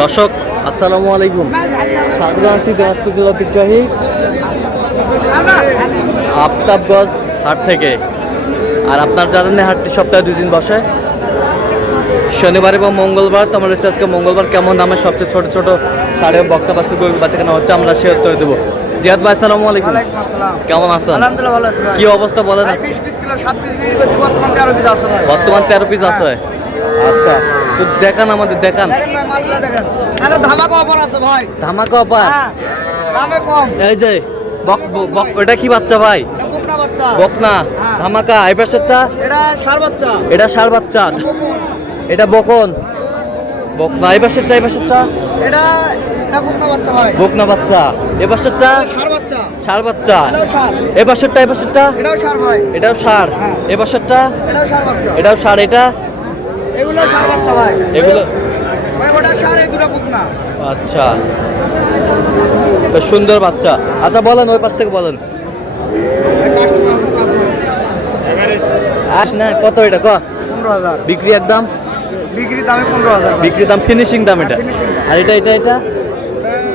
দর্শক আসসালামু আলাইকুম, স্বাগত জানাচ্ছি দিনাজপুর জেলা ঐতিহ্যবাহী আফতাবগঞ্জ হাট থেকে। আর আপনার জানেন হাটটি সপ্তাহে 2 দিন বসে, শনিবার এবং মঙ্গলবার। তো আমরা আজকে মঙ্গলবার কেমন দামের সবচেয়ে ছোট ছোট সাড়ে বক্তা পাশে গরু বাচ্চা কেনা হচ্ছে আমরা সে উত্তর দেবো। জিয়াদ ভাই আসসালামু আলাইকুম, কেমন আছেন? আলহামদুলিল্লাহ ভালো আছি। কি অবস্থা বলেন? বর্তমান 13 পিস আছে ভাই। বর্তমান 13 পিস আছে। আচ্ছা, তো দেখান আমাদের, দেখান। ধামাকা অফার আছে ভাই, ধামাকা অফার। দামে কম। এই যে এটা কি বাচ্চা ভাই? বকনা বাচ্চা। বকনা ধামাকা। এই পাশেরটা এটা ষাঁড় বাচ্চা। এটা ষাঁড় বাচ্চা। এটা বকন বকনা। এই পাশেরটা এটা বকনা বাচ্চা ভাই। বকনা বাচ্চা। এই পাশেরটা ষাঁড় বাচ্চা। ষাঁড় বাচ্চা। এটাও ষাঁড়। এই পাশেরটা এটাও ষাঁড় ভাই। এটাও ষাঁড়। এই পাশেরটা এটাও ষাঁড় বাচ্চা। এটাও ষাঁড়। এটা এগুলো ষাঁড় বাচ্চা ভাই। এগুলো ভাই ওটা ষাঁড়, এই দুটো বকনা। আচ্ছা, তো সুন্দর বাচ্চা। আচ্ছা বলেন, ওই পাশ থেকে বলেন। কাস্টমার আছে আস না কত? এটা ক 15,000 বিক্রি একদম। বিক্রি দামে 15,000 বিক্রি দাম, ফিনিশিং দাম এটা। আর এটা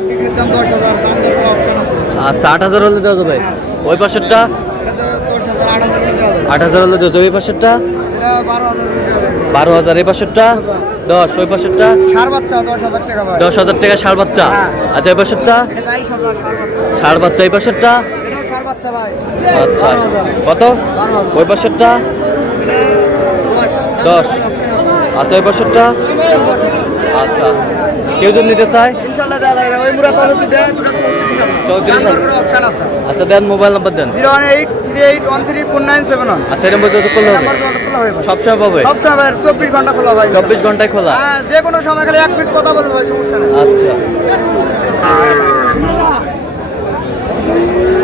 বিক্রির দাম 10,000, দাম দর অপশন আছে। আচ্ছা, 8,000 হলে দেওয়া যাবে। ওই পাশেরটা এটা তো 10,000, 8,000 করে দেওয়া যাবে। 8,000 হলে দেওয়া যাবে। ওই পাশেরটা এটা 12,000 করে দেওয়া যাবে। 12,000। এই পাশেরটা 10। ওই পাশেরটা ষাঁড় বাচ্চা 10,000 টাকা ভাই। 10,000 টাকা ষাঁড় বাচ্চা। হ্যাঁ। আচ্ছা, এই পাশেরটা এটা 22,000 ষাঁড় বাচ্চা। ষাঁড় বাচ্চা। এই পাশেরটা এটাও ষাঁড় বাচ্চা ভাই। আচ্ছা 12,000 কত? 12,000। ওই পাশেরটা এটা 10। আচ্ছা, ওই পাশেরটা আচ্ছা। কেউ যদি নিতে চায় ইনশাআল্লাহ দেওয়া যাবে। ওই মুরা কত দিবে? দুটো 34,000। 34,000 দাম দর করে অপশন আছে। আচ্ছা, দেন মোবাইল নাম্বার দেন। 01838134971। আচ্ছা, এর মধ্যে করলে হবে, নাম্বার যোগাযোগ করলে হবে ভাই। সবসময় পাবে। সব সময় 24 ঘন্টা খোলা ভাই। 24 ঘন্টায় খোলা। হ্যাঁ, যে কোনো সময় খালি 1 মিনিট কথা বলবে ভাই, সমস্যা নেই। আচ্ছা,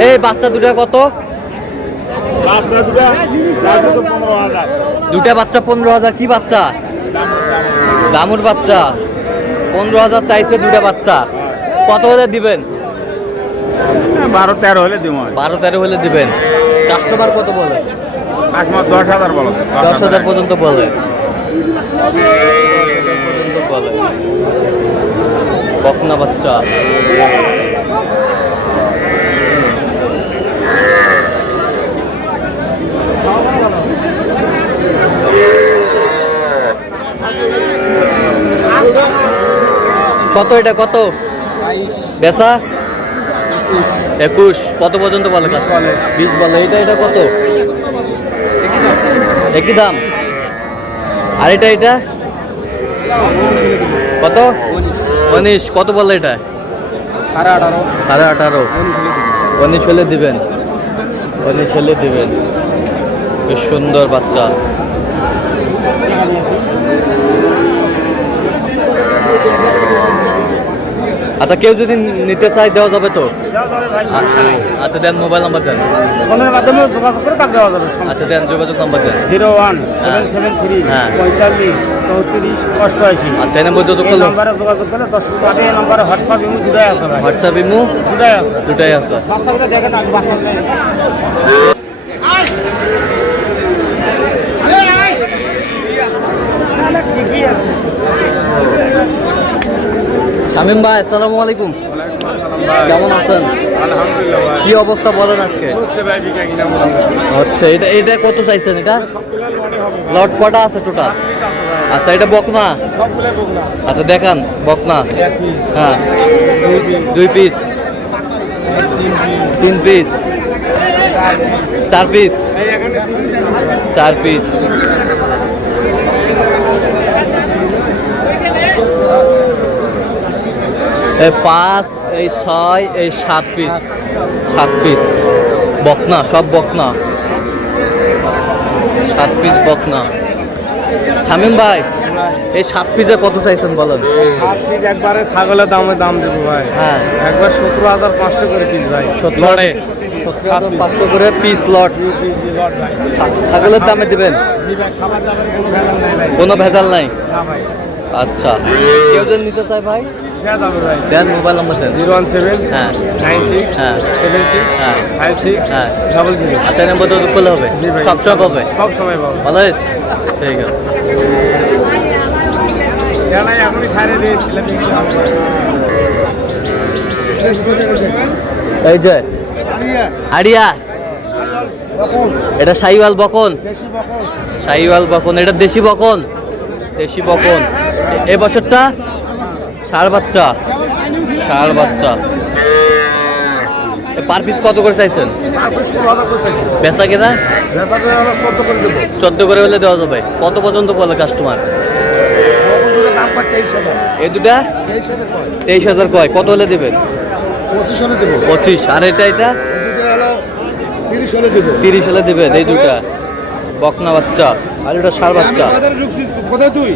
এই বাচ্চা দুটা কত? দুটা বাচ্চা 15,000। কি বাচ্চা? দামুর বাচ্চা। 15,000 চাইছে দুটা বাচ্চা। কত হলে দিবেন? 12-13 হলে দিব। 12-13 হলে দিবেন। কাস্টমার কত বলে? 10,000 বলো। 10,000 পর্যন্ত বলে। বকনা বাচ্চা। কত এটা? কত বেচা? 21। কত পর্যন্ত বলে? 20 বলে। এটা কত? একই দাম। আর এটা কত? 19। কত বলে এটা? 18.5। 19 হলে দিবেন। 19 হলে দিবেন। বেশ সুন্দর বাচ্চা। আচ্ছা, কেউ যদি নিতে চায় দেওয়া যাবে তো? আচ্ছা, দেন মোবাইল নাম্বার দেন। ফোনের মাধ্যমে যোগাযোগ করে টাকা দেওয়া যাবে। আচ্ছা, দেন যোগাযোগ নাম্বার দেন। 01773 হ্যাঁ। 45 34 88। আচ্ছা, এই নাম্বার যোগাযোগ এই করলো। নাম্বারে যোগাযোগ করলে 10 টাকা। এই নাম্বারে হোয়াটসঅ্যাপ ইমো দুটাই আছে ভাই। হোয়াটসঅ্যাপ ইমো দুটাই আছে। দুটাই আছে। বাচ্চাগুলো দেখেন আগে, বাচ্চাগুলো ঠিকই আছে। শামীম ভাই আসসালামু আলাইকুম, কেমন আছেন? আলহামদুলিল্লাহ ভাই। কি অবস্থা বলেন আজকে? হচ্ছে ভাই বিকা কিনা হচ্ছে। এটা কত চাইছেন? এটা লট কটা আছে টোটাল? আচ্ছা, এটা বকনা। সবগুলো বকনা। আচ্ছা, দেখান বকনা। হ্যাঁ, 2 পিস, 3 পিস, 4 পিস, 4 পিস। এই 5, এই 6, এই 7 পিস, 7 পিস বকনা, সব বকনা। 7 পিস বকনা। শামীম ভাই, এই 7 পিসে কত চাইছেন বলেন? একবারে ছাগলের দাম দেবো ভাই। হ্যাঁ, একবার 17,500 করে পিস ভাই। 17,500 করে পিস লট। ছাগলের দামে দিবেন, কোনো ভেজাল নাই। আচ্ছা, কেউ যদি নিতে চায় ভাই দেন মোবাইল নাম্বার দেন। 017 হ্যাঁ 96 হ্যাঁ 76 হ্যাঁ 56 হ্যাঁ 00। আচ্ছা, নাম্বার তো করলে হবে, সবসময় পাবে। সব সময় পাবো। ভালো আছে, ঠিক আছে। জানাই এখনই সারে দিয়েছিলাম এই যে আড়িয়া, বকন এটা শাহিওয়াল বকন, দেশি বকন শাহিওয়াল বকন, এটা দেশি বকন, দেশি বকন। এই বছরটা ষাঁড় বাচ্চা, ষাঁড় বাচ্চা। পার পিস কত করে চাইছেন? তারপর 16,000 করে চাইছি বেচা কেনা বেচা করে হলো 14 করে দেবো 14 করে হলে দেওয়া যাবে। কত পর্যন্ত বলে কাস্টমার? বকন দুটো দাম পায় 23,000 এই দুটা 23,000 কয় 23,000 কয়, কত হলে দেবেন? 25 হলে দেবো 25। আর এটা এই দুটো হলো 30 হলে দেবো 30 হলে দেবেন। এই দুটা বকনা বাচ্চা আর এটা ষাঁড় বাচ্চা। বাজারে ঢুকছি কোথায় তুই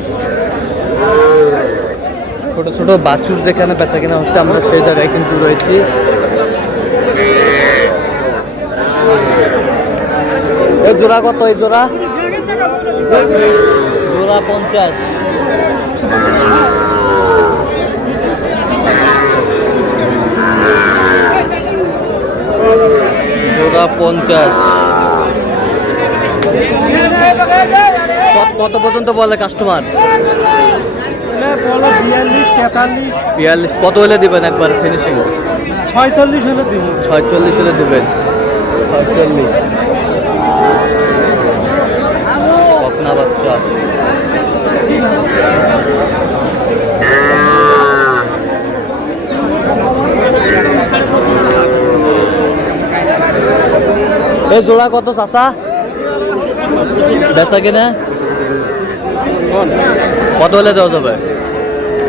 ছোট ছোট বাছুর যেখানে বেচা কেনা হচ্ছে আমরা সেই জায়গায় কিন্তু রয়েছি। এই জোড়া কত? এই জোড়া জোড়া 50। জোড়া 50। কত পর্যন্ত বলে কাস্টমার? বলো 42 43 42। কত হলে দিবেন একবার ফিনিশিং? 46 হলে দিব 46 হলে দেবেন। 46 বকনা বাচ্চা। এই জোড়া কত চাচা? বেচা কিনা কত হলে দেওয়া যাবে?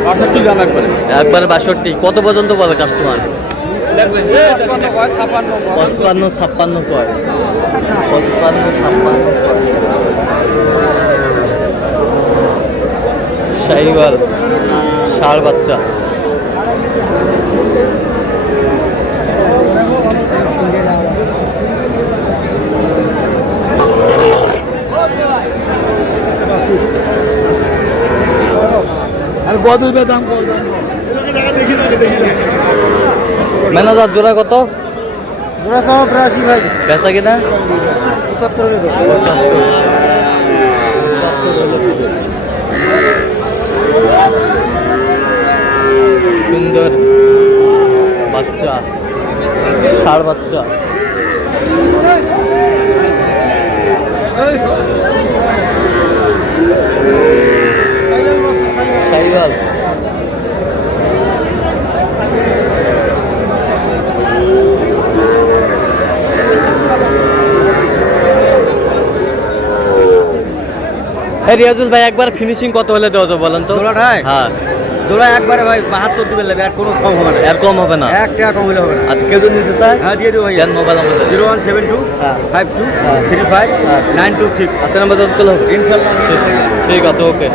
62 দাম একবারে একবারে 62। কত পর্যন্ত বলে কাস্টমার? 55 কয় 56 55 56 কয়। 55 56 শাহিওয়াল ষাঁড় বাচ্চা। আর কত দাম কত দেখি ম্যানেজার জোড়া কত? জোড়া সব 82 ভাই বেচা কিনা 75 হলে দেবো 75 সুন্দর বাচ্চা ষাঁড় বাচ্চা। শাহিওয়াল রিয়াজুল ভাই একবার ফিনিশিং কত হলে দেওয়া যাবে বলেন তো? জোড়াটায়? হ্যাঁ জোড়া একবারে ভাই 72 দিবেন লাগবে আর কোনো কম হবে না এর কম হবে না। 1 টাকা কম হলে হবে না আচ্ছা কেউ যদি নিতে চায় হ্যাঁ দিয়ে দেবো ভাই দেন মোবাইল আমাদের 0172 হ্যাঁ 52 হ্যাঁ। 35 হ্যাঁ। 926 আচ্ছা নাম্বার যোগ করলে হবে ইনশাআল্লাহ ঠিক আছে ওকে।